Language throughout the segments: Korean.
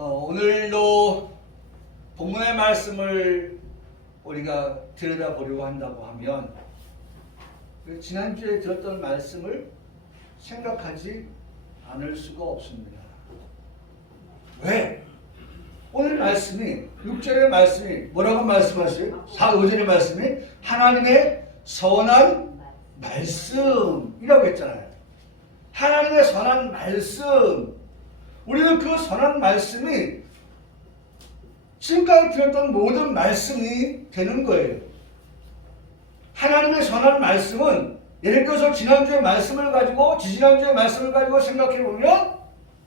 오늘도 본문의 말씀을 우리가 들여다보려고 한다고 하면 지난주에 들었던 말씀을 생각하지 않을 수가 없습니다. 왜? 오늘 말씀이 6절의 말씀이 뭐라고 말씀하세요? 5절의 말씀이 하나님의 선한 말씀이라고 했잖아요. 하나님의 선한 말씀. 우리는 그 선한 말씀이 지금까지 들었던 모든 말씀이 되는 거예요. 하나님의 선한 말씀은 예를 들어서 지난주의 말씀을 가지고 지지난주의 말씀을 가지고 생각해 보면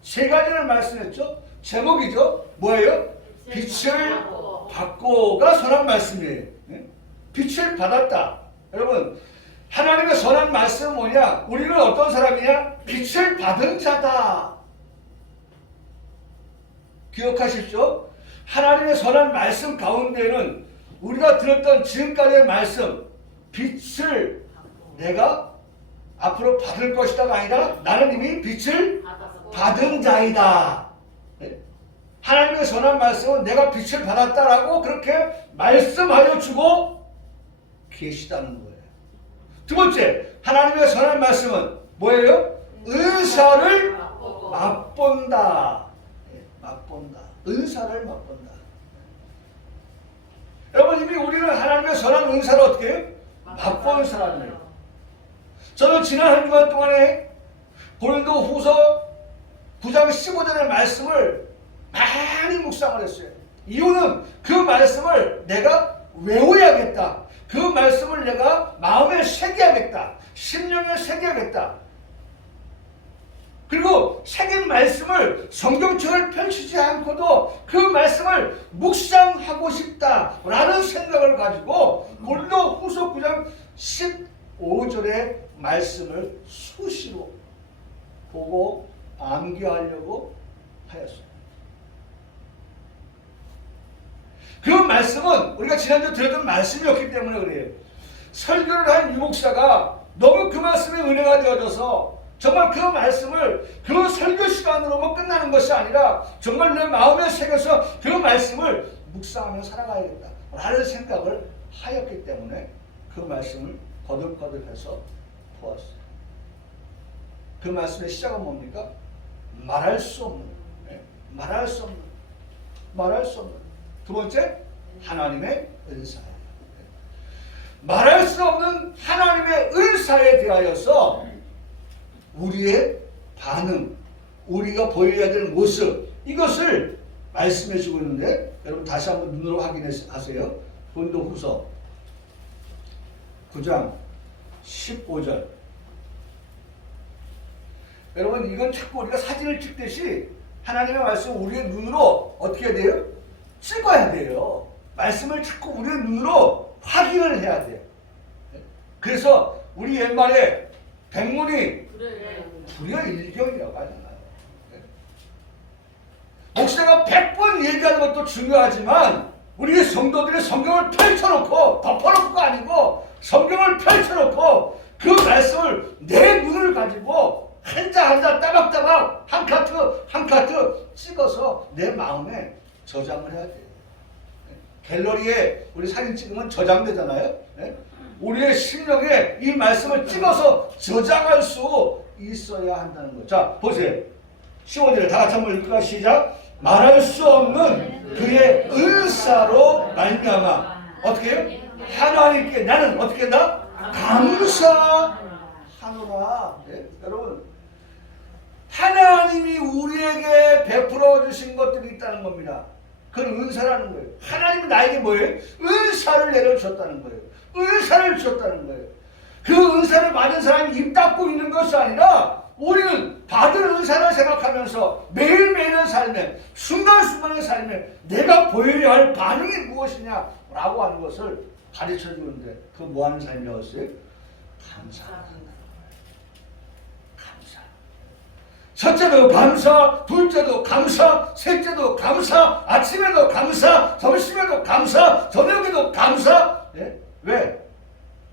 세 가지를 말씀했죠. 제목이죠. 뭐예요? 빛을 받고가 선한 말씀이에요. 빛을 받았다. 여러분, 하나님의 선한 말씀은 뭐냐? 우리는 어떤 사람이냐? 빛을 받은 자다. 기억하십시오. 하나님의 선한 말씀 가운데는 우리가 들었던 지금까지의 말씀, 빛을 내가 앞으로 받을 것이다가 아니라 나는 이미 빛을 받은 자이다. 하나님의 선한 말씀은 내가 빛을 받았다라고 그렇게 말씀하여 주고 계시다는 거예요. 두 번째, 하나님의 선한 말씀은 뭐예요? 은사를 맛본다. 맛본다. 은사를 맛본다. 여러분, 이미 우리는 하나님의 선한 은사를 어떻게 해요? 맛본 사람이에요. 저는 지난 한 주간 동안에 고린도 후서 9장 15절의 말씀을 많이 묵상을 했어요. 이유는 그 말씀을 내가 외워야겠다. 그 말씀을 내가 마음에 새겨야겠다. 심령에 새겨야겠다. 그리고 새긴 말씀을 성경책을 펼치지 않고도 그 말씀을 묵상하고 싶다라는 생각을 가지고 고린도 후서 9장 15절의 말씀을 수시로 보고 암기하려고 하였습니다. 그 말씀은 우리가 지난주 들었던 말씀이었기 때문에 그래요. 설교를 한 유목사가 너무 그 말씀에 은혜가 되어져서 정말 그 말씀을 그 설교 시간으로만 끝나는 것이 아니라 정말 내 마음에 새겨서 그 말씀을 묵상하며 살아가야겠다 라는 생각을 하였기 때문에 그 말씀을 거듭거듭해서 보았어요. 그 말씀의 시작은 뭡니까? 말할 수 없는, 말할 수 없는, 말할 수 없는. 두 번째, 하나님의 은사예요. 말할 수 없는 하나님의 은사에 대하여서 우리의 반응, 우리가 보여야 될 모습, 이것을 말씀해 주고 있는데 여러분 다시 한번 눈으로 확인하세요. 고린도 후서 9장 15절. 여러분, 이건 자꾸 우리가 사진을 찍듯이 하나님의 말씀을 우리의 눈으로 어떻게 해야 돼요? 찍어야 돼요. 말씀을 자꾸 우리의 눈으로 확인을 해야 돼요. 그래서 우리 옛말에 백문이 불여일경이라고 하잖아요. 목사가 100번 얘기하는 것도 중요하지만 우리 성도들이 성경을 펼쳐놓고 덮어놓고가 아니고 성경을 펼쳐놓고 그 말씀을 내 눈을 가지고 한자 한자 따박따박 한 카트 한 카트 찍어서 내 마음에 저장을 해야 돼요. 갤러리에 우리 사진 찍으면 저장되잖아요. 우리의 심령에 이 말씀을 찍어서 저장할 수 있어야 한다는 거죠. 자, 보세요. 15절에 다 같이 한번 읽을까? 시작. 말할 수 없는 그의 은사로 말미암아 어떻게 해요? 하나님께 나는 어떻게 한다? 감사하노라. 네? 여러분, 하나님이 우리에게 베풀어 주신 것들이 있다는 겁니다. 그건 은사라는 거예요. 하나님은 나에게 뭐예요? 은사를 내려주셨다는 거예요. 은사를 주셨다는 거예요. 그 은사를 받은 사람이 입 닫고 있는 것이 아니라 우리는 받은 은사를 생각하면서 매일매일의 삶에 순간순간의 삶에 내가 보여야 할 반응이 무엇이냐라고 하는 것을 가르쳐 주는데 그 뭐 하는 삶이었어요? 감사하는 거예요. 감사. 첫째도 감사, 둘째도 감사, 셋째도 감사, 아침에도 감사, 점심에도 감사, 저녁에도 감사. 네? 왜?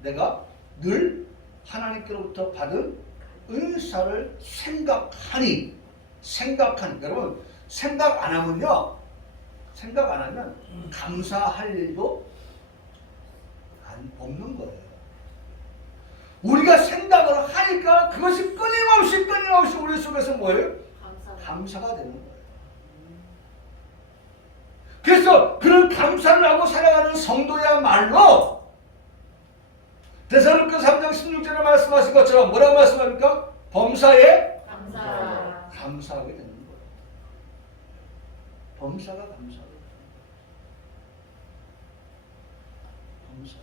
내가 늘 하나님께로부터 받은 은사를 생각하니 여러분, 생각 안 하면요. 생각 안 하면 감사할 일도 없는 거예요. 우리가 생각을 하니까 그것이 끊임없이 우리 속에서 뭐예요? 감사가 되는 거예요. 그래서 그런 감사를 하고 살아가는 성도야말로 데살로니가 3장 16절에 말씀하신 것처럼 뭐라고 말씀합니까? 범사에 감사하게 되는 거예요. 범사가 감사하게 되는 거예요. 범사.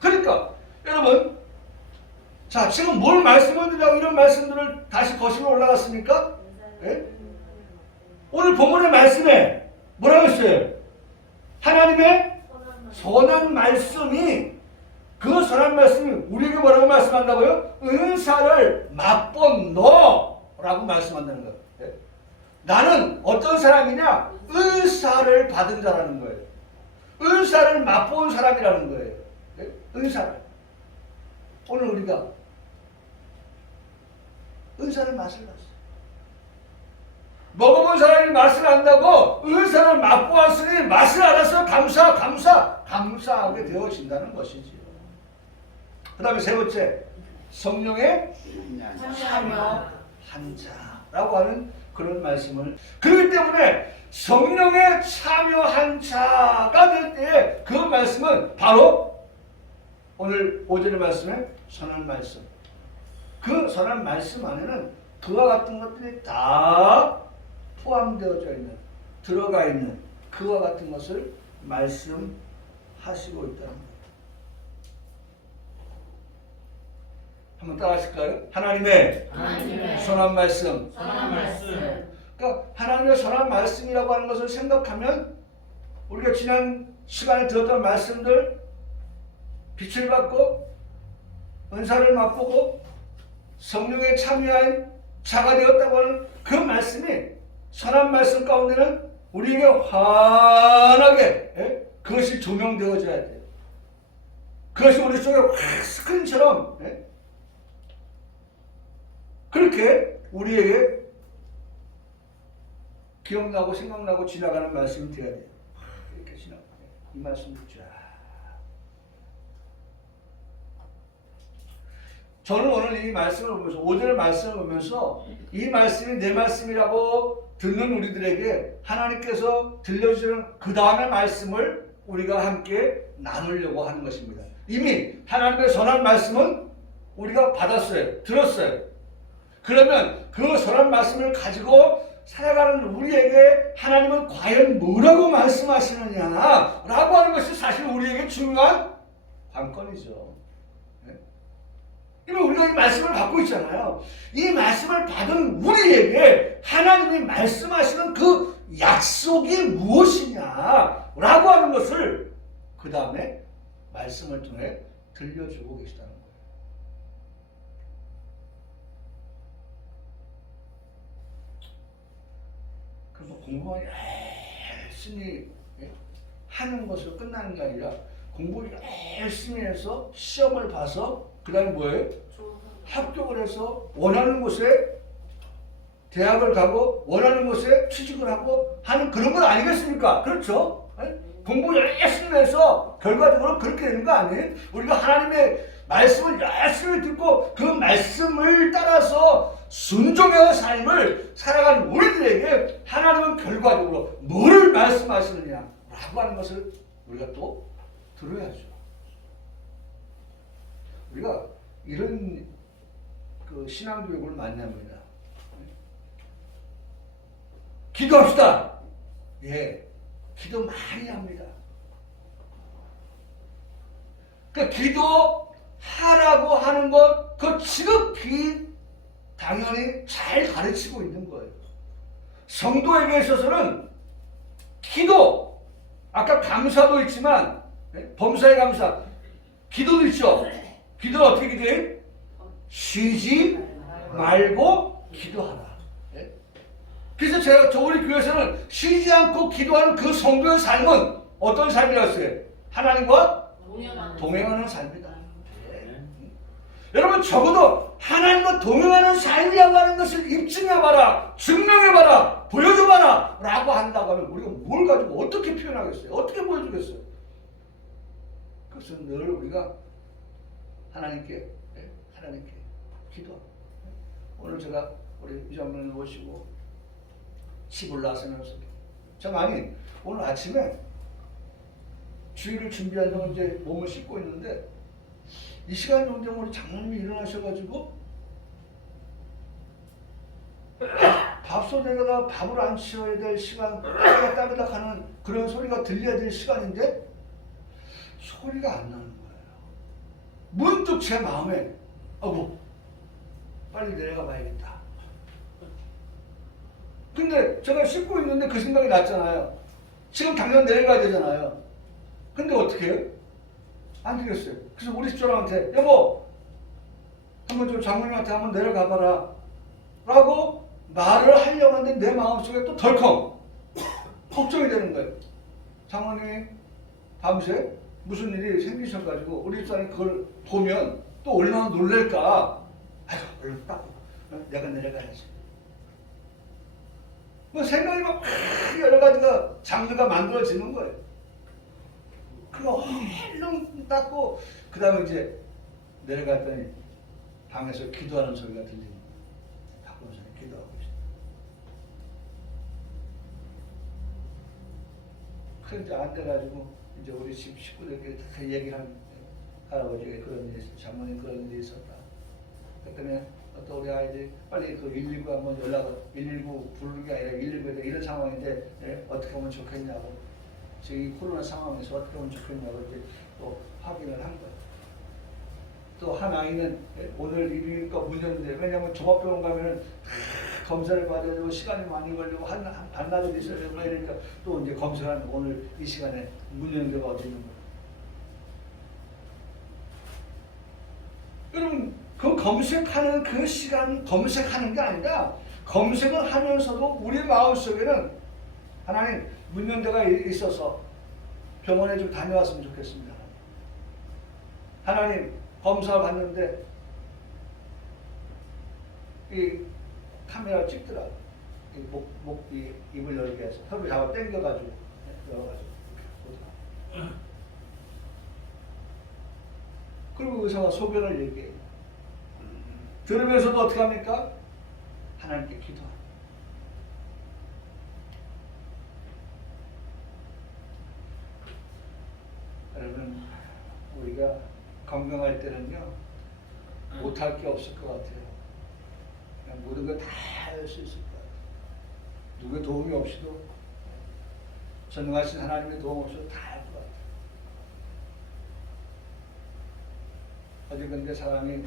그러니까 여러분, 자 지금 뭘 말씀을 드리라고 이런 말씀들을 다시 거슬러 올라갔습니까? 네? 오늘 본문의 말씀에 뭐라고 했어요? 하나님의 선한 말씀이, 그 선한 말씀이 우리에게 뭐라고 말씀한다고요? 은사를 맛본 너라고 말씀한다는 거예요. 네? 나는 어떤 사람이냐? 은사를 받은 자라는 거예요. 은사를 맛본 사람이라는 거예요. 네? 은사를. 오늘 우리가 은사를 맛을 봤어요. 먹어본 사람이 맛을 안다고 은사를 맛보았으니 맛을 알아서 감사하게 되어진다는 것이지요. 그 다음에 세 번째, 성령의 참여한 자라고 하는 그런 말씀을, 그렇기 때문에 성령의 참여한 자가 될 때에 그 말씀은 바로 오늘 5절의 말씀에 선한 말씀, 그 선한 말씀 안에는 그와 같은 것들이 다 포함되어져 있는, 들어가 있는 그와 같은 것을 말씀하시고 있다는 것. 한번 따라 하실까요? 하나님의 선한 말씀. 그러니까 하나님의 선한 말씀이라고 하는 것을 생각하면 우리가 지난 시간에 들었던 말씀들, 빛을 받고 은사를 맛보고 성령에 참여한 자가 되었다고 하는 그 말씀이, 선한 말씀 가운데는 우리에게 환하게 그것이 조명되어져야 돼요. 그것이 우리 속에 확 스크린처럼 그렇게 우리에게 기억나고 생각나고 지나가는 말씀이 되어야 돼요. 이렇게 지나가요. 이 말씀 쫙. 저는 오늘 이 말씀을 보면서, 5절의 말씀을 보면서 이 말씀이 내 말씀이라고 듣는 우리들에게 하나님께서 들려주시는 그 다음의 말씀을 우리가 함께 나누려고 하는 것입니다. 이미 하나님의 선한 말씀은 우리가 받았어요. 들었어요. 그러면 그 선한 말씀을 가지고 살아가는 우리에게 하나님은 과연 뭐라고 말씀하시느냐라고 하는 것이 사실 우리에게 중요한 관건이죠. 이미 우리가 이 말씀을 받고 있잖아요. 이 말씀을 받은 우리에게 하나님이 말씀하시는 그 약속이 무엇이냐라고 하는 것을 그 다음에 말씀을 통해 들려주고 계시다는 거예요. 그래서 공부가 열심히 하는 것으로 끝나는 게 아니라 공부를 열심히 해서 시험을 봐서 그 다음에 뭐예요? 합격을 해서 원하는 곳에 대학을 가고 원하는 곳에 취직을 하고 하는 그런 건 아니겠습니까? 그렇죠? 공부 열심히 해서 결과적으로 그렇게 되는 거 아니에요? 우리가 하나님의 말씀을 열심히 듣고 그 말씀을 따라서 순종의 삶을 살아가는 우리들에게 하나님은 결과적으로 뭐를 말씀하시느냐라고 하는 것을 우리가 또 들어야죠. 우리가 이런 그 신앙교육을 많이 합니다. 기도합시다. 예, 기도 많이 합니다. 그러니까 기도하라고 하는 것, 그 지극히 당연히 잘 가르치고 있는 거예요. 성도에게 있어서는 기도, 아까 감사도 있지만 범사의 감사, 기도도 있죠. 기도는 어떻게 기도해? 쉬지 말고 기도하라. 그래서 우리 교회에서는 쉬지 않고 기도하는 그 성도의 삶은 어떤 삶이라고 했어요? 하나님과 동행하는 삶이다. 여러분 적어도 하나님과 동행하는 삶이라는 것을 입증해봐라, 증명해봐라, 보여줘봐라 라고 한다고 하면 우리가 뭘 가지고 어떻게 표현하겠어요? 어떻게 보여주겠어요? 그것은 늘 우리가 하나님께 기도하고, 오늘 제가 우리 이장면을 모시고 집을 나서면서 아니 오늘 아침에 주일을 준비하려고 이제 몸을 씻고 있는데 이 시간 정도 우리 장모님이 일어나셔가지고 밥솥에다가 밥을 안 치워야 될 시간, 따그닥 하는 그런 소리가 들려야 될 시간인데 소리가 안 나는 거예요. 문득 제 마음에 빨리 내려가 봐야겠다. 근데 제가 씻고 있는데 그 생각이 났잖아요. 지금 당장 내려가야 되잖아요. 근데 어떻게 해요? 안 되겠어요. 그래서 우리 집사람한테 여보 한번 좀 장모님한테 한번 내려가 봐라 라고 말을 하려고 하는데 내 마음속에 또 덜컹 걱정이 되는 거예요. 장모님이 밤새 무슨 일이 생기셔가지고 우리 집사람이 그걸 보면 또 얼마나 놀랄까. 아이고 얼른 닦고 내가 내려가야지. 뭐 생각이 막 여러 가지가 장르가 만들어지는 거예요. 그거 얼른 닦고 그 다음에 이제 내려갔더니 방에서 기도하는 소리가 들리는 거예요. 닦으면서 기도하고 있어요. 그런데 안 돼가지고 이제 우리 집 식구들끼리 다 얘기하는 할아버지가 그런 일이 있었다, 장모님 그런 일이 있었다. 그랬더니 또 우리 아이들이 빨리 그 119 한번 119 부르는 게 아니라 119에서 이런 상황인데 어떻게 하면 좋겠냐고, 지금 이 코로나 상황에서 어떻게 하면 좋겠냐고 이제 또 확인을 한 거예요. 또 한 아이는 오늘 일이니까 문 열는데, 왜냐면 종합병원 가면은 검사를 받아야 되고 시간이 많이 걸리고 반나절 있어야 되고 이러니까 또 이제 검사하는 오늘 이 시간에 문 여는 데가 어디 있는 거예요. 여러분 그 검색하는 그 시간 검색하는 게 아니라 검색을 하면서도 우리 마음속에는 하나님 문 여는 데가 있어서 병원에 좀 다녀왔으면 좋겠습니다. 하나님 검사 받는데 이 카메라 찍더라고. 이 입을 열게 해서 혀를 잡아 당겨가지고 열어가지고 그리고 의사가 소견을 얘기해요. 들으면서도 어떻게 합니까? 하나님께 기도합니다. 여러분 우리가 건강할 때는요 못할 게 없을 것 같아요. 그냥 모든 걸 다 할 수 있을 것 같아요. 누구의 도움이 없이도, 전능하신 하나님의 도움 없이도 다 할 것 같아요. 어디 근데 사람이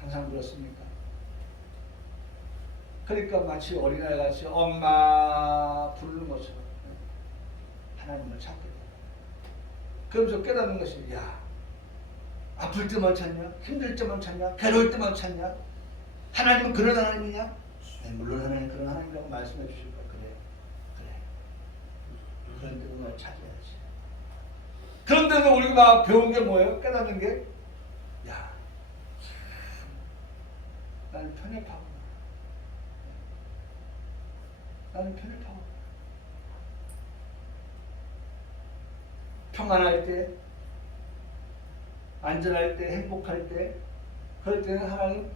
항상 그렇습니까? 그러니까 마치 어린아이같이 엄마 부르는 것처럼 하나님을 찾게 돼요. 그러면서 깨닫는 것이, 야 아플 때만 찾냐? 힘들 때만 찾냐? 괴로울 때만 찾냐? 하나님은 그런 하나님이냐? 네, 물론 하나님 그런 하나님이라고 말씀해 주실 거예요. 그래. 그런데 우리가 찾아야지. 그런데도 우리가 배운 게 뭐예요? 깨닫는 게, 야 나는 편협하구나. 나는 편협하구나. 평안할 때, 안전할 때, 행복할 때, 그럴 때는 하나님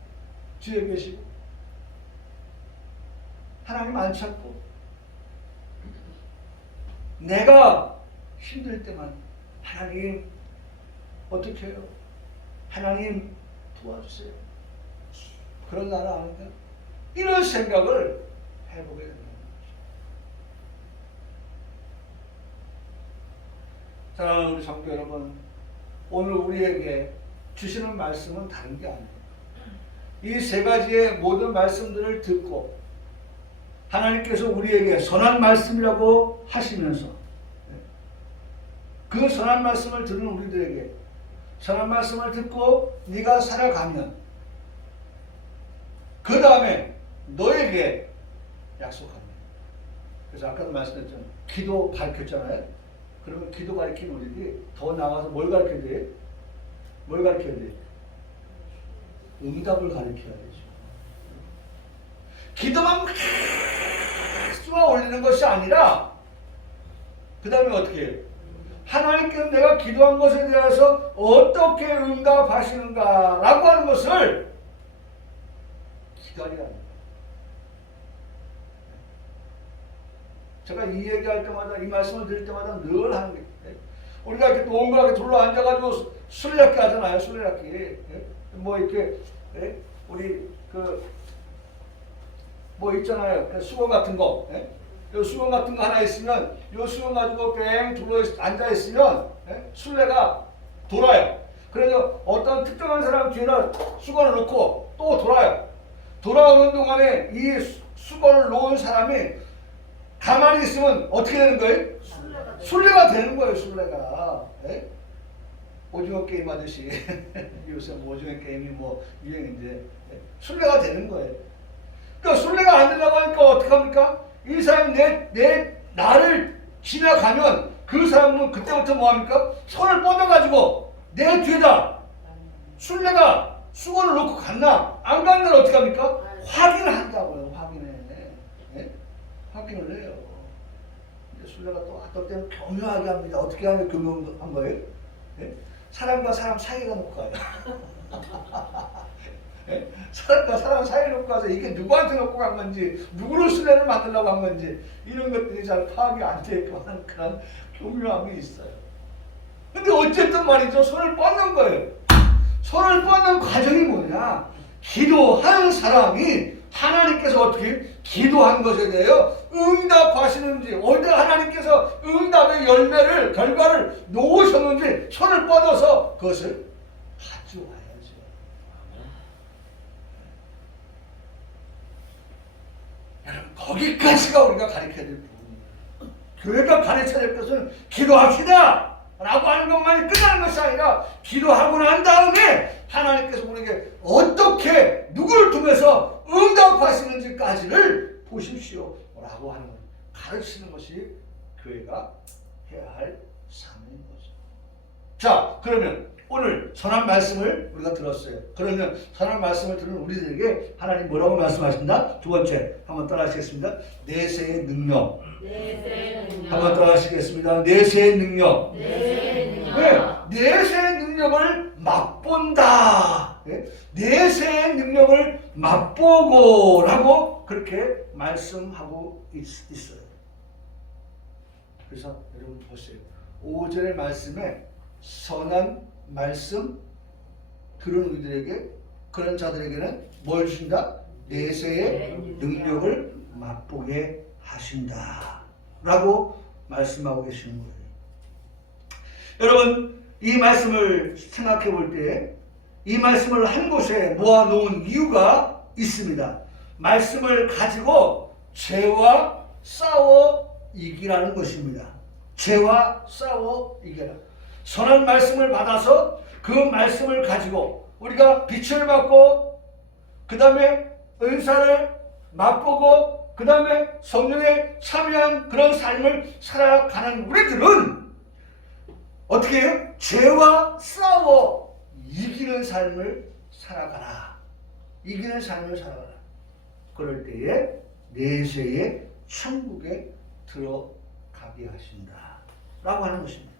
뒤에 계시고, 하나님 안 찾고, 내가 힘들 때만 하나님 어떻게 해요? 하나님 도와주세요. 그런 나라 아닌가? 이런 생각을 해보게 된다는 거죠. 사랑하는 우리 성도 여러분, 오늘 우리에게 주시는 말씀은 다른 게 아니에요. 이 세 가지의 모든 말씀들을 듣고 하나님께서 우리에게 선한 말씀이라고 하시면서 그 선한 말씀을 듣는 우리들에게 선한 말씀을 듣고 네가 살아가면 그 다음에 너에게 약속합니다. 그래서 아까도 말씀드렸잖아요. 기도 가르쳤잖아요. 그러면 기도 가르치는 우리들이 더 나가서 뭘 가르쳐야 돼요? 뭘 가르쳐야 돼? 응답을 가르쳐야 되죠. 기도만 쏟아 올리는 것이 아니라 그 다음에 어떻게 해요? 하나님께서 내가 기도한 것에 대해서 어떻게 응답하시는가 라고 하는 것을 기다려야 합니다. 제가 이 얘기할 때마다, 이 말씀을 드릴 때마다 늘 하는 게, 우리가 이렇게 동그랗게 둘러 앉아가지고 술래잡기 하잖아요. 술래잡기. 뭐 이렇게, 우리 뭐 있잖아요. 수건 같은 거. 요 수건 같은 거 하나 있으면, 요 수건 가지고 뺑 둘러 앉아있으면, 술래가 돌아요. 그래서 어떤 특정한 사람 뒤에다 수건을 놓고 또 돌아요. 돌아오는 동안에 이 수건을 놓은 사람이 가만히 있으면 어떻게 되는 거예요? 술래가 되는 거예요. 술래가. 오징어 게임 하듯이 요새 오징어 게임이 뭐 유행인데 술래가 되는 거예요. 그러니까 술래가 안 되려고 하니까 어떡합니까? 이 사람이 나를 지나가면 그 사람은 그때부터 뭐합니까? 손을 뻗어가지고 내 뒤에다 술래가 수건을 놓고 갔나 안 갔나 어떻게 합니까? 확인을 한다고요. 확인을 해요. 근데 술래가 또 어떨 때는 교묘하게 합니다. 어떻게 하면 교묘한 거예요? 사람과 사람 사이에 놓고 가요. 사람과 사람 사이에 놓고 가서 이게 누구한테 놓고 간 건지, 누구를 술래를 만들려고 한 건지, 이런 것들이 잘 파악이 안 되고 하는 그런 교묘함이 있어요. 근데 어쨌든 말이죠. 손을 뻗는 거예요. 손을 뻗는 과정이 뭐냐? 기도하는 사람이 하나님께서 어떻게 기도한 것에 대하여 응답하시는지, 어디 하나님께서 응답의 결과를 놓으셨는지 손을 뻗어서 그것을 가져와야죠. 여러분, 거기까지가 우리가 가르쳐야 될 부분이에요. 교회가 가르쳐야 될 것은 기도합시다 라고 하는 것만이 끝나는 것이 아니라 기도하고 난 다음에 하나님께서 우리에게 어떻게 누구를 통해서 응답하시는지까지를 보십시오 라고 하는 것, 가르치는 것이 교회가 해야 할 사명인 거죠. 자, 그러면 오늘 선한 말씀을 우리가 들었어요. 그러면 선한 말씀을 들은 우리들에게 하나님 뭐라고 말씀하신다? 두 번째 한번 따라하시겠습니다. 내세의 능력. 한번 따라하시겠습니다. 내세의 능력. 내세의 능력을 맛본다. 내세의 능력을 맛보고 라고 그렇게 말씀하고 있어요. 그래서 여러분 보세요. 5절의 말씀에 선한 말씀 들은 우리들에게, 그런 자들에게는 뭘 주신다? 내세의 능력을 맛보게 하신다 라고 말씀하고 계시는 거예요. 여러분, 이 말씀을 생각해 볼 때 이 말씀을 한 곳에 모아놓은 이유가 있습니다. 말씀을 가지고 죄와 싸워 이기라는 것입니다. 죄와 싸워 이겨라. 선한 말씀을 받아서 그 말씀을 가지고 우리가 빛을 받고 그 다음에 은사를 맛보고 그 다음에 성령에 참여한 그런 삶을 살아가는 우리들은 어떻게 해요? 죄와 싸워 이기는 삶을 살아가라. 이기는 삶을 살아가라. 그럴 때에 내세의 천국에 들어가게 하신다 라고 하는 것입니다.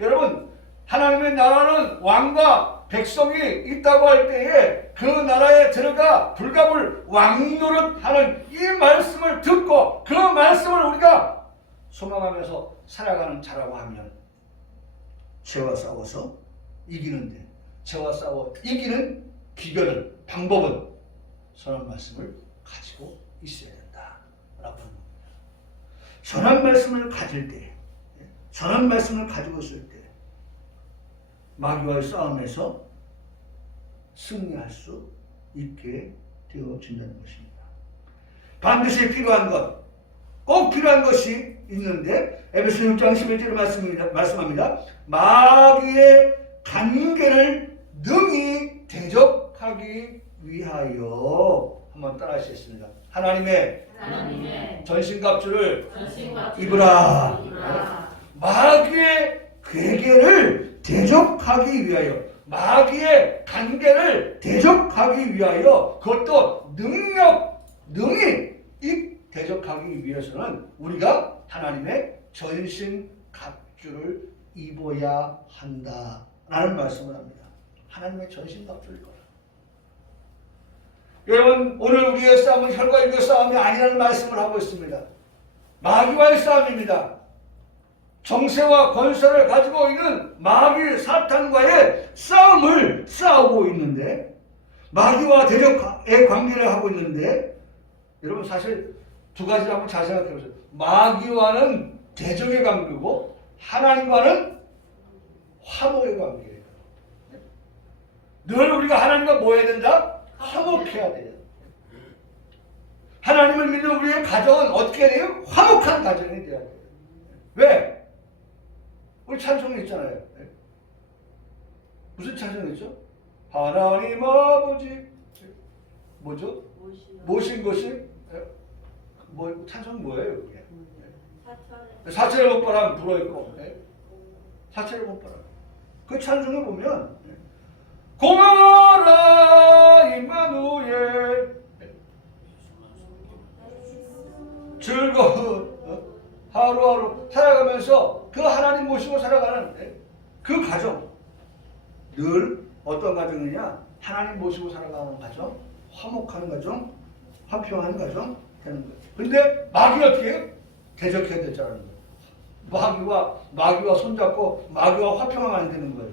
여러분, 하나님의 나라는 왕과 백성이 있다고 할 때에 그 나라에 들어가 불가불 왕노릇하는 이 말씀을 듣고 그 말씀을 우리가 소망하면서 살아가는 자라고 하면 죄와 싸워서 이기는데, 죄와 싸워 이기는 비결은, 방법은 선한 말씀을 가지고 있어야 된다라고 하는 겁니다. 선한 말씀을 가질 때, 선한 말씀을 가지고 있을 때 마귀와의 싸움에서 승리할 수 있게 되어진다는 것입니다. 반드시 필요한 것, 꼭 필요한 것이 있는데 에베소 6장 11절에 말씀합니다. 마귀의 간계를 능히 대적하기 위하여. 한번 따라하시겠습니다. 하나님의 전신갑주를 입으라. 마귀의 괴계를 대적하기 위하여. 마귀의 관계를 대적하기 위하여 그것도 능히 이 대적하기 위해서는 우리가 하나님의 전신 갑주를 입어야 한다라는 말씀을 합니다. 하나님의 전신 갑주를 입어라. 여러분 오늘 우리의 싸움은 혈과 육의 싸움이 아니라는 말씀을 하고 있습니다. 마귀와의 싸움입니다. 정세와 권세를 가지고 있는 마귀 사탄과의 싸움을 싸우고 있는데 마귀와 대적의 관계를 하고 있는데 여러분 사실 두 가지를 한번 잘 생각해 보세요. 마귀와는 대적의 관계고 하나님과는 화목의 관계예요. 늘 우리가 하나님과 뭐 해야 된다? 화목해야 돼요. 하나님을 믿는 우리의 가정은 어떻게 해야 돼요? 화목한 가정이 돼야 돼요. 왜? 우리 찬송이 있잖아요. 무슨 찬송이 있죠? 하나님 아버지 뭐죠? 모신 것이 뭐 찬송이 뭐예요? 사체를 못 바람 불어있고 사체를 못 바람 그 찬송에 보면 고마워라 임마누엘 즐거운 하루하루 살아가면서 그 하나님 모시고 살아가는 그 가정 늘 어떤 가정이냐? 하나님 모시고 살아가는 가정, 화목한 가정, 화평한 가정 되는 거예요. 근데 마귀 어떻게 해요? 대적해야 되자는 거예요. 마귀와 손잡고 마귀와 화평하면 안 되는 거예요.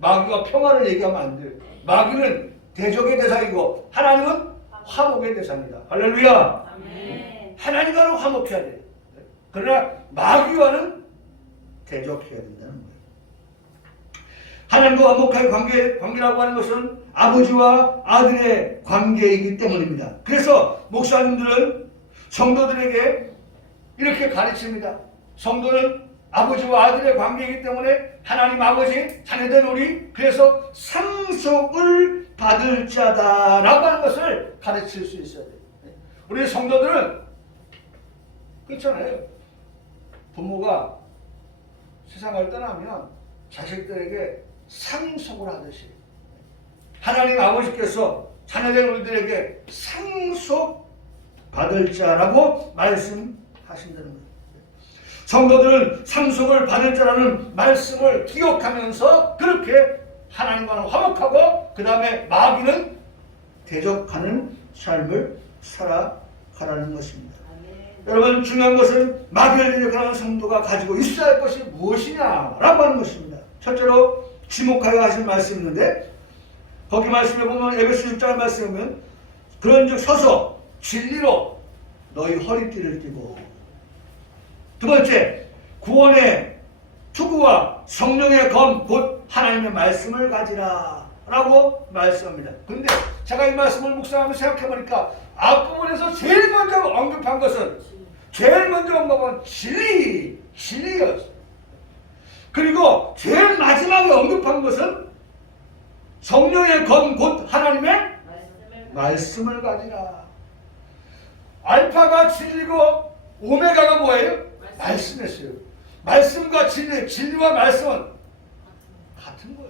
마귀와 평화를 얘기하면 안 돼요. 마귀는 대적의 대상이고 하나님은 화목의 대상이다. 할렐루야. 아멘. 하나님과는 화목해야 돼요. 그러나 마귀와는 대적해야 된다는 거예요. 하나님과 화목한 관계라고 하는 것은 아버지와 아들의 관계이기 때문입니다. 그래서 목사님들은 성도들에게 이렇게 가르칩니다. 성도는 아버지와 아들의 관계이기 때문에 하나님 아버지 자녀된 우리 그래서 상속을 받을 자다라고 하는 것을 가르칠 수 있어야 돼요. 우리 성도들은 그렇잖아요. 부모가 세상을 떠나면 자식들에게 상속을 하듯이 하나님 아버지께서 자녀된 우리들에게 상속 받을 자라고 말씀하신다는 거예요. 성도들은 상속을 받을 자라는 말씀을 기억하면서 그렇게 하나님과는 화목하고 그 다음에 마귀는 대적하는 삶을 살아가라는 것입니다. 여러분 중요한 것은 마귀를 대적하는 성도가 가지고 있어야 할 것이 무엇이냐라고 하는 것입니다. 첫째로 지목하여 하신 말씀이 있는데 거기 말씀에 보면 에베소 6장 말씀에 보면 그런즉 서서 진리로 너희 허리띠를 띠고 두 번째 구원의 투구와 성령의 검 곧 하나님의 말씀을 가지라 라고 말씀합니다. 그런데 제가 이 말씀을 묵상하면서 생각해보니까 앞부분에서 제일 먼저 언급한 것은 제일 먼저 언급한 진리였어요. 그리고 제일 마지막에 언급한 것은 성령의 검 곧 하나님의 말씀을 가지라. 알파가 진리고 오메가가 뭐예요? 말씀이었어요. 말씀과 진리와 말씀은 같은 거예요.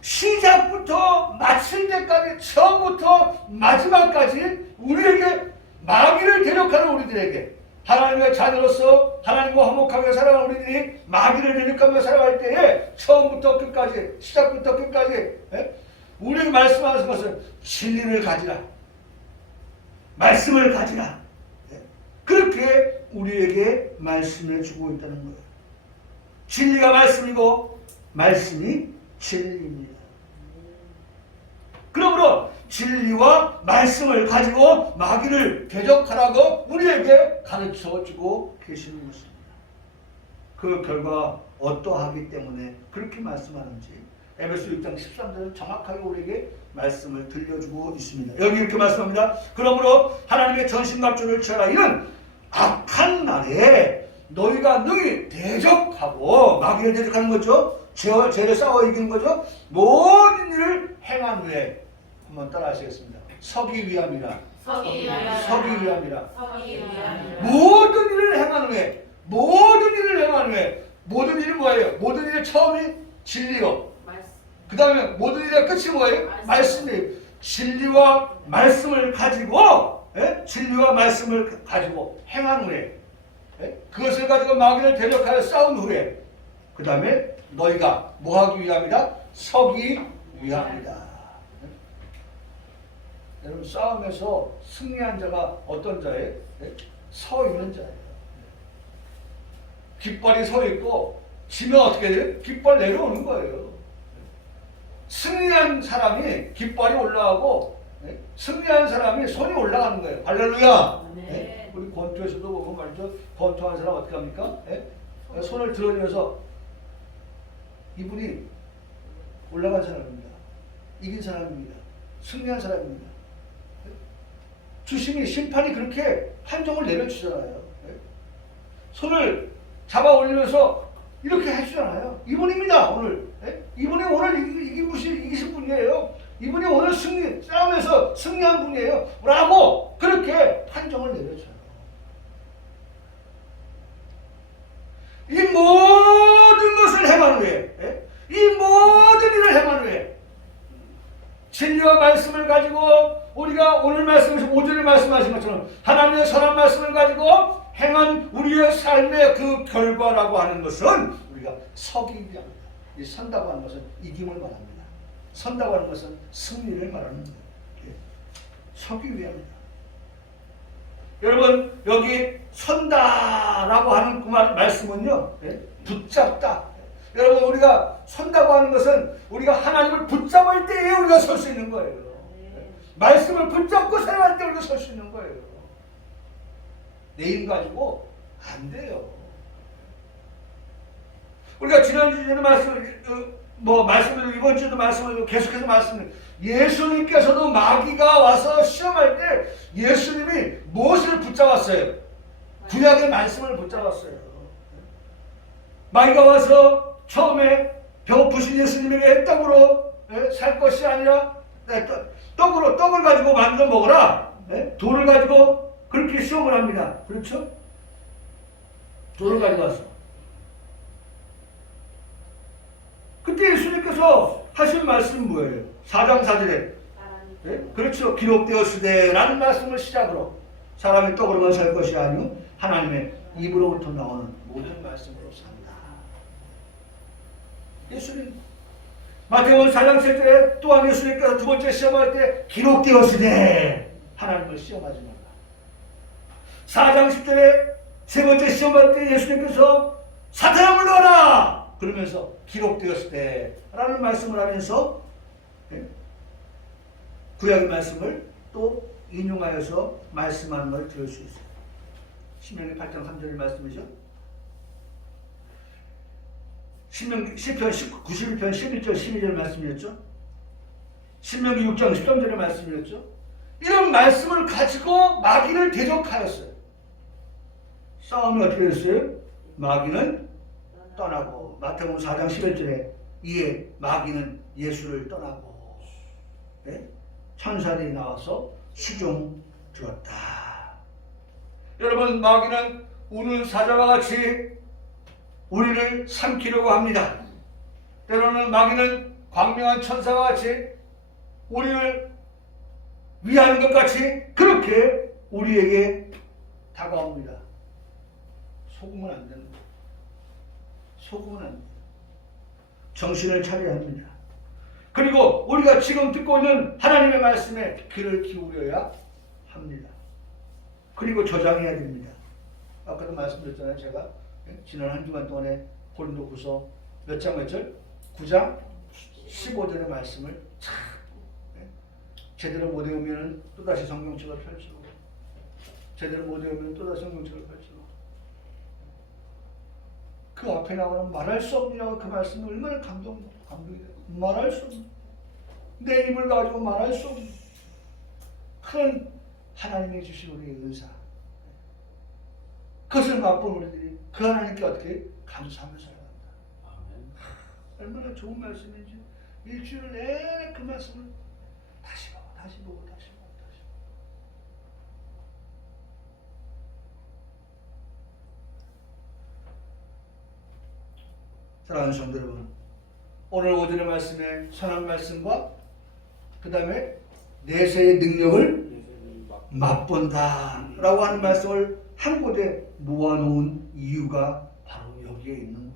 시작부터 마칠 때까지 처음부터 마지막까지 우리에게 마귀를 대적하는 우리들에게 하나님의 자녀로서 하나님과 화목하게 살아가는 우리들이 마귀를 대적하며 살아갈 때에 처음부터 끝까지 시작부터 끝까지 우리에게 말씀하는 것은 진리를 가지라. 말씀을 가지라. 그렇게 우리에게 말씀을 주고 있다는 거예요. 진리가 말씀이고 말씀이 진리입니다. 그러므로 진리와 말씀을 가지고 마귀를 대적하라고 우리에게 가르쳐주고 계시는 것입니다. 그 결과 어떠하기 때문에 그렇게 말씀하는지 에베소 6장 13절은 정확하게 우리에게 말씀을 들려주고 있습니다. 여기 이렇게 말씀합니다. 그러므로 하나님의 전신갑주를 취하라. 이는 악한 날에 너희가 능히 대적하고 마귀를 대적하는 거죠. 죄를 싸워 이기는 거죠. 모든 일을 행한 후에 한번 따라 하시겠습니다. 서기 위함이라. 모든 일을 행한 후에 모든 일은 뭐예요? 모든 일의 처음이 진리요. 말씀. 그 다음에 모든 일의 끝이 뭐예요? 말씀이에요. 진리와 말씀을 가지고, 예? 진리와 말씀을 가지고 행한 후에, 예? 그것을 가지고 마귀를 대적하여 싸운 후에, 그 다음에 너희가 뭐 하기 위함이다? 서기 위함이다. 예? 여러분, 싸움에서 승리한 자가 어떤 자예요? 예? 서 있는 자예요. 깃발이 서 있고 지면 어떻게 돼요? 깃발 내려오는 거예요. 승리한 사람이 깃발이 올라가고, 예? 승리한 사람이 손이 올라가는 거예요. 할렐루야. 네. 예? 우리 권투에서도 보면 말이죠. 권투하는 사람 어떻게 합니까? 예? 손을 들어주면서 이분이 올라간 사람입니다. 이긴 사람입니다. 승리한 사람입니다. 예? 주심이 심판이 그렇게 판정을 내려주잖아요. 예? 손을 잡아 올리면서 이렇게 해주잖아요. 이분입니다, 오늘. 예? 이분이 오늘 이기신 분이에요. 이분이 오늘 싸움에서 승리한 분이에요. 라고 그렇게 판정을 내려줘요. 이 모든 것을 행한 후에, 예? 이 모든 일을 행한 후에, 진리와 말씀을 가지고 우리가 오늘 말씀에서 5절에 말씀하신 것처럼 하나님의 선한 말씀을 가지고 행한 우리의 삶의 그 결과라고 하는 것은 우리가 서기 위함이다. 이 선다고 하는 것은 이김을 말합니다. 선다고 하는 것은 승리를 말하는 거예요. 서기 위함이다. 여러분, 여기 선다라고 하는 그 말씀은요, 붙잡다. 여러분, 우리가 선다고 하는 것은 우리가 하나님을 붙잡을 때에 우리가 설 수 있는 거예요. 말씀을 붙잡고 살아갈 때 우리가 설 수 있는 거예요. 내 힘 가지고 안 돼요. 우리가 지난주에 말씀을 이번 주에도 말씀을 계속해서 말씀을 예수님께서도 마귀가 와서 시험할 때 예수님이 무엇을 붙잡았어요? 구약의 말씀을 붙잡았어요. 마귀가 와서 처음에 배고프신 예수님에게 떡으로 살 것이 아니라 떡을 가지고 만들어 먹어라. 돌을 가지고 그렇게 시험을 합니다. 그렇죠? 돌을 가지고 왔어. 그때 예수님께서 하신 말씀은 뭐예요? 4장 4절에 그렇죠. 기록되었으되 라는 말씀을 시작으로 사람이 떡으로만 살 것이 아니요 하나님의 입으로부터 나오는 모든 말씀으로 산다. 예수님 마태복음 4장 7절에 또한 예수님께서 두 번째 시험할 때 기록되었으되 하나님을 시험하지 말라. 4장 10절에 세 번째 시험할 때 예수님께서 사탄아 물러가라 그러면서 기록되었을 때 라는 말씀을 하면서 구약의 말씀을 또 인용하여서 말씀하는 걸 들을 수 있어요. 신명기 8장 3절의 말씀이죠. 시편 91편 11절 12절 말씀이었죠. 신명기 6장 13절의 말씀이었죠. 이런 말씀을 가지고 마귀를 대적하였어요. 싸움이 어떻게 됐어요? 마귀는 떠나고 마태복음 4장 11절에 이에 마귀는 예수를 떠나고 천사들이 나와서 수종 들었다. 여러분, 마귀는 우는 사자와 같이 우리를 삼키려고 합니다. 때로는 마귀는 광명한 천사와 같이 우리를 위하는 것 같이 그렇게 우리에게 다가옵니다. 속으면 안 됩니다. 속으면 안 됩니다. 정신을 차려야 합니다. 그리고 우리가 지금 듣고 있는 하나님의 말씀에 귀를 기울여야 합니다. 그리고 저장해야 됩니다. 아까도 말씀드렸잖아요. 제가 지난 한 주간 동안에 고린도후서 몇 장 몇 절? 9장 15절의 말씀을 참 제대로 못 외우면 또다시 성경책을 펼치고 제대로 못 외우면 또다시 성경책을 펼치고 그 앞에 나오는 말할 수 없느냐고 그 말씀이 얼마나 감동이 돼요. 말할 수 없는 내 입을 가지고 말할 수 없는 그런 하나님이 주신 우리의 은사 그것을 맛본 우리들이 그 하나님께 어떻게 감사하며 살아간다. 얼마나 좋은 말씀인지 일주일 내내 그 말씀을 다시 보고 다시 보고 다시 보고 다시 보고 사랑하는 성도 여러분, 오늘 오전의 말씀에 선한 말씀과 그 다음에 내세의 능력을 맛본다라고 하는 말씀을 한 곳에 모아놓은 이유가 바로 여기에 있는 거예요.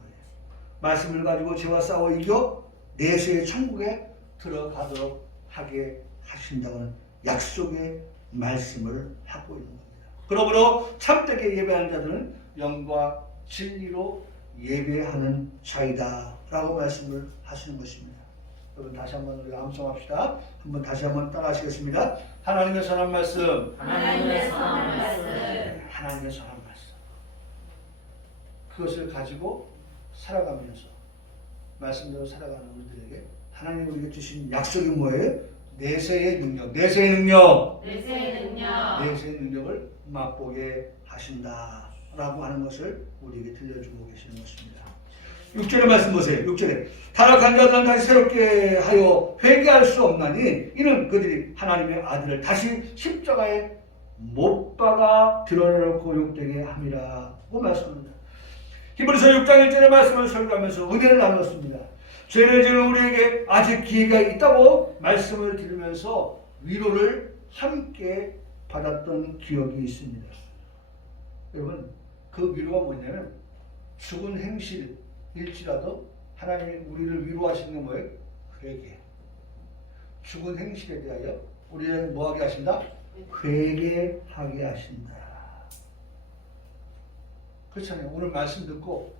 말씀을 가지고 죄와 싸워 이겨 내세의 천국에 들어가도록 하게 하신다는 약속의 말씀을 하고 있는 겁니다. 그러므로 참되게 예배하는 자들은 영과 진리로 예배하는 자이다 라고 말씀을 하시는 것입니다. 여러분 다시 한번 우리가 암송합시다. 한번 다시 한번 따라하시겠습니다. 하나님의 선한 말씀, 하나님의 선한 말씀, 하나님의 선한 말씀. 그것을 가지고 살아가면서 말씀대로 살아가는 우리들에게 하나님이 우리에게 주신 약속이 뭐예요? 내세의 능력, 내세의 능력, 내세의 능력, 내세의 능력을 맛보게 하신다라고 하는 것을 우리에게 들려주고 계시는 것입니다. 6절의 말씀 보세요. 6절에 타락한 자들은 다시 새롭게 하여 회개할 수 없나니 이는 그들이 하나님의 아들을 다시 십자가에 못 박아 드러내놓고 욕되게 함이라고 말씀합니다. 히브리서 6장 1절의 말씀을 설교하면서 은혜를 나눴습니다. 죄를 지은 우리에게 아직 기회가 있다고 말씀을 들으면서 위로를 함께 받았던 기억이 있습니다. 여러분 그 위로가 뭐냐면 죽은 행실일지라도 하나님이 우리를 위로하시는 게 뭐예요? 회개. 죽은 행실에 대하여 우리를 뭐하게 하신다? 회개하게 하신다. 그렇잖아요. 오늘 말씀 듣고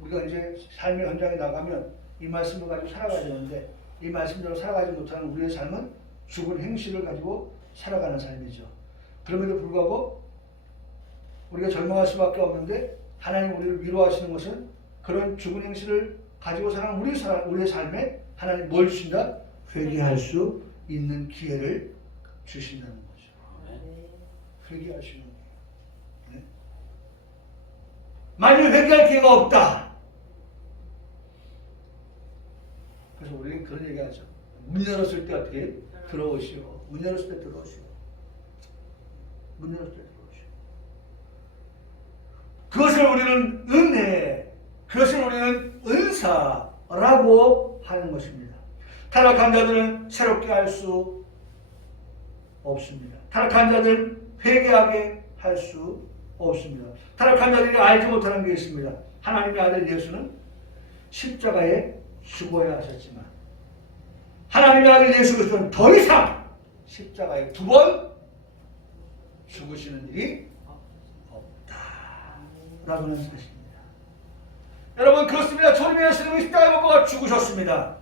우리가 이제 삶의 현장에 나가면 이 말씀을 가지고 살아가야 되는데 이 말씀대로 살아가지 못하는 우리의 삶은 죽은 행실을 가지고 살아가는 삶이죠. 그럼에도 불구하고 우리가 절망할 수밖에 없는데 하나님 우리를 위로하시는 것은 그런 죽은 행실을 가지고 사는 우리의 삶에 하나님 뭘 주신다? 회개할 수 있는 기회를 주신다는 거죠. 회개할 수 있는 기회. 네? 만일 회개할 기회가 없다. 그래서 우리는 그런 얘기하죠. 문 열었을 때 어떻게 들어오시오. 문 열었을 때 들어오시오. 문 열었을 때 들어오시오. 그것을 우리는 은혜, 그것을 우리는 은사라고 하는 것입니다. 타락한 자들은 새롭게 할 수 없습니다. 타락한 자들은 회개하게 할 수 없습니다. 타락한 자들이 알지 못하는 게 있습니다. 하나님의 아들 예수는 십자가에 죽어야 하셨지만 하나님의 아들 예수 그리스도는 더 이상 십자가에 2번 죽으시는 일이 없다라고는 사실입니다. 여러분 그렇습니다. 주님의 예수님은 십자가에 못 박아 죽으셨습니다.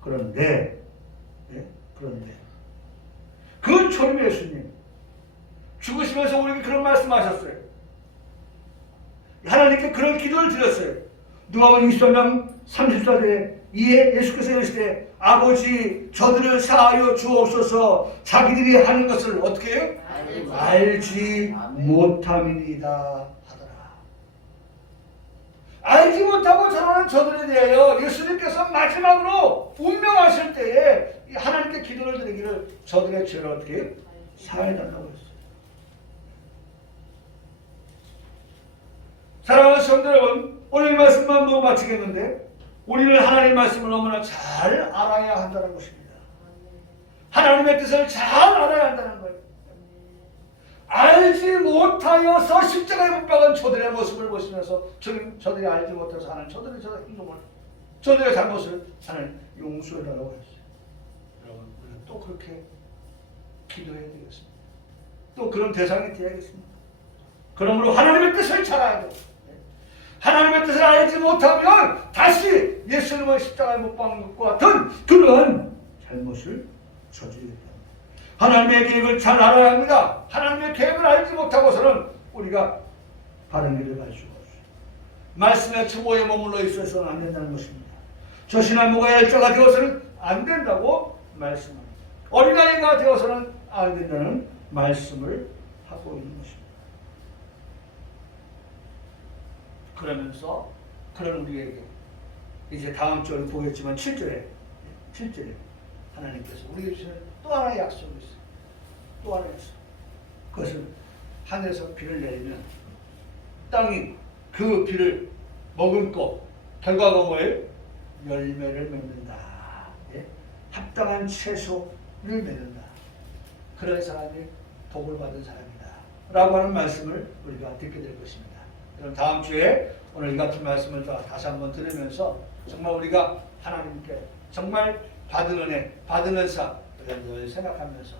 그런데 그 주님의 예수님 죽으시면서 우리에게 그런 말씀하셨어요. 하나님께 그런 기도를 드렸어요. 누가복음 23장 34절에 이에 예수께서 이르시되 아버지 저들을 사하여 주옵소서 자기들이 하는 것을 어떻게 해요? 알지 못함이니이다 하더라. 알지 못하고 저러는 저들에 대하여 예수님께서 마지막으로 운명하실 때에 하나님께 기도를 드리기를 저들의 죄를 어떻게 해요? 사해달라고 했어요. 사랑하는 성도 여러분, 오늘 말씀만 보고 마치겠는데 우리는 하나님의 말씀을 너무나 잘 알아야 한다는 것입니다. 하나님의 뜻을 잘 알아야 한다는 거예요. 알지 못하여서 십자가에 못 박은 저들의 모습을 보시면서 저들이 알지 못해서 하는 저들의 저 행동을, 저들의 잘못을 하나님 용서해달라고 했어요. 여러분 우리는 또 그렇게 기도해야 되겠습니다. 또 그런 대상이 되어야겠습니다. 그러므로 하나님의 뜻을 잘 알아야 돼요. 하나님의 뜻을 알지 못하면 다시 예수님의 십자가에 못 박는 것과 같은 그런 잘못을 저지르겠다. 하나님의 계획을 잘 알아야 합니다. 하나님의 계획을 알지 못하고서는 우리가 바른 길을 갈 수가 없어요. 말씀의 초보에 머물러 있어서는 안 된다는 것입니다. 저신앙모가 열자가 되어서는 안 된다고 말씀합니다. 어린아이가 되어서는 안 된다는 말씀을 하고 있는 것입니다. 그러면서 그런 우리에게 이제 다음 주에 보겠지만 7절에 하나님께서 우리에게 주시는 또 하나의 약속이 있어요. 또 하나의 약속. 그것은 하늘에서 비를 내리면 땅이 그 비를 머금고 결과가 뭐예요? 열매를 맺는다. 예? 합당한 채소를 맺는다. 그런 사람이 복을 받은 사람이다. 라고 하는 말씀을 우리가 듣게 될 것입니다. 그럼 다음 주에 오늘 이 같은 말씀을 다시 한번 들으면서 정말 우리가 하나님께 정말 받은 은혜, 받은 은사 늘 생각하면서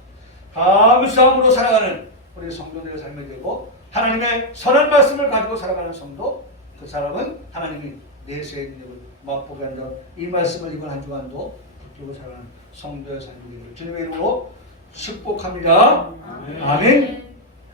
감사함으로 살아가는 우리 성도들의 삶이 되고 하나님의 선한 말씀을 가지고 살아가는 성도, 그 사람은 하나님이 내세의 능력을 맛보게 한다. 이 말씀을 이번 한 주간도 붙들고 살아가는 성도의 삶이 되기를 주님의 이름으로 축복합니다. 아멘.